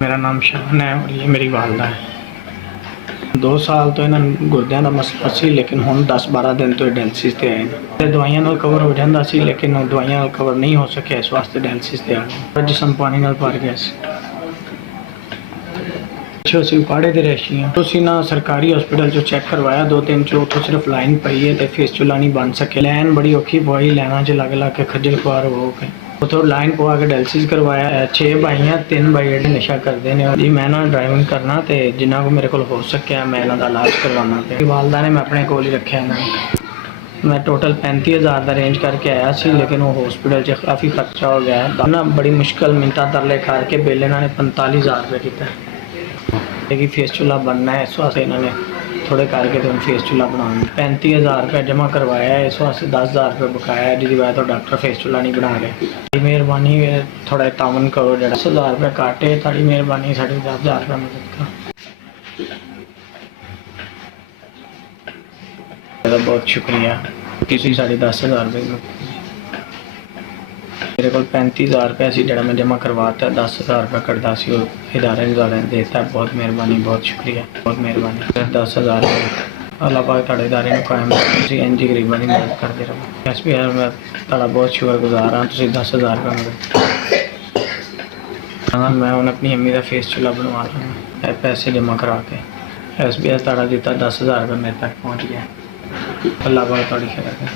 मेरा नाम शान है और ये मेरी वालदा है। 2 ਸਾਲ ਤੋਂ ਇਹਨਾਂ ਨੂੰ ਗੁਰਦਿਆਂ ਦਾ ਮਸਲਾ ਸੀ, ਲੇਕਿਨ ਹੁਣ 10-12 ਦਿਨ ਤੋਂ ਡਾਇਲਸਿਸ ਤੇ ਆਏ ਨੇ ਤੇ ਦਵਾਈਆਂ ਨਾਲ ਕਵਰ ਹੋ ਜਾਂਦਾ ਸੀ, ਲੇਕਿਨ ਉਹ ਦਵਾਈਆਂ ਨਾਲ ਕਵਰ ਨਹੀਂ ਹੋ ਸਕਿਆ, ਇਸ ਵਾਸਤੇ ਡਾਇਲਸਿਸ ਤੇ ਆ ਗਏ। ਜਿਸਮ ਪਾਣੀ ਨਾਲ ਭਰ ਗਿਆ ਸੀ। ਅਸੀਂ ਪਾੜੇ ਦੇ ਰੈਸ਼ੀ ਹਾਂ। ਤੁਸੀਂ ਨਾ ਸਰਕਾਰੀ ਹਸਪੀਟਲ ਚੋਂ ਚੈੱਕ ਕਰਵਾਇਆ 2-3 ਚੋਂ, ਉੱਥੋਂ ਸਿਰਫ ਲਾਈਨ ਪਈ ਹੈ ਤੇ ਫੇਸਚੂਲਾ ਨਹੀਂ ਬਣ ਸਕਿਆ। ਲਾਈਨ ਬੜੀ ਔਖੀ ਪਵਾਈ, ਲਾਈਨਾਂ 'ਚ ਲੱਗ ਕੇ ਖੱਜਲ ਖੁਆਰ ਹੋ ਕੇ ਉੱਥੋਂ ਲਾਈਨ ਪਵਾ ਕੇ ਡਾਇਲਸਿਸ ਕਰਵਾਇਆ। 6 ਬਾਈਆਂ 3 ਬਾਈ ਜਿਹੜੇ ਨਸ਼ਾ ਕਰਦੇ ਨੇ ਜੀ। ਮੈਂ ਨਾ ਡਰਾਈਵਿੰਗ ਕਰਨਾ ਤੇ ਜਿੰਨਾ ਕੋ ਮੇਰੇ ਕੋਲ ਹੋ ਸਕਿਆ ਮੈਂ ਇਹਨਾਂ ਦਾ ਇਲਾਜ ਕਰਵਾਉਣਾ ਤੇ ਵਾਲਦਾ ਨੇ ਮੈਂ ਆਪਣੇ ਕੋਲ ਹੀ ਰੱਖਿਆ ਇਹਨਾਂ ਨੂੰ। ਮੈਂ ਟੋਟਲ 35,000 ਦਾ ਅਰੇਂਜ ਕਰਕੇ ਆਇਆ ਸੀ, ਲੇਕਿਨ ਉਹ ਹਸਪੀਟਲ 'ਚ ਕਾਫੀ ਖਰਚਾ ਹੋ ਗਿਆ ਨਾ। ਬੜੀ ਮੁਸ਼ਕਲ ਮਿੰਟਾਂ ਤਰਲੇ ਕਰਕੇ ਬਿੱਲ ਇਹਨਾਂ ਨੇ 45,000 ਰੁਪਏ ਕੀਤਾ ਕਿ ਫੇਸਚੂਲਾ ਬਣਨਾ ਹੈ। ਇਸ ਵਾਸਤੇ ਇਹਨਾਂ ਨੇ ਥੋੜੇ ਕਰਕੇ ਤੇ ਫੇਸਚੂਲਾ ਬਣਾਉਣ 35,000 रुपये जमा करवाया है। इस वास्ते 10,000 रुपये बकाया है, जिसकी वजह तो डॉक्टर फेसचूला नहीं बना रहे। मेहरबानी थोड़ा तावन करो, 10,000 रुपये काटे थोड़ी मेहरबानी, साढ़े 10,000 रुपये मदद करो। बहुत शुक्रिया, किसी साढ़े 10,000 रुपये मेरे को 35,000 रुपये से जरा मैं जमा करवाता, 10,000 रुपये कटता सी इदारे देता। बहुत मेहरबानी, बहुत शुक्रिया, बहुत मेहरबानी। 10,000 रुपये अल्लाह पाक तुहाडे इदारे नूं कायम रखे, इंज ही गरीबां दी मदद करते रहो। SBI मैं तुहाडा बहुत शुक्रगुजार हाँ, तुसीं 10,000 रुपये मदद। मैं हुण अपनी अम्मी का फेसचूला बनवा रहा हूँ पैसे जमा करा के। SBI तुहाडा दिता 10,000 रुपये मेरे तक पहुँच गया। अल्लाह पाक तुहाडी खैर करे।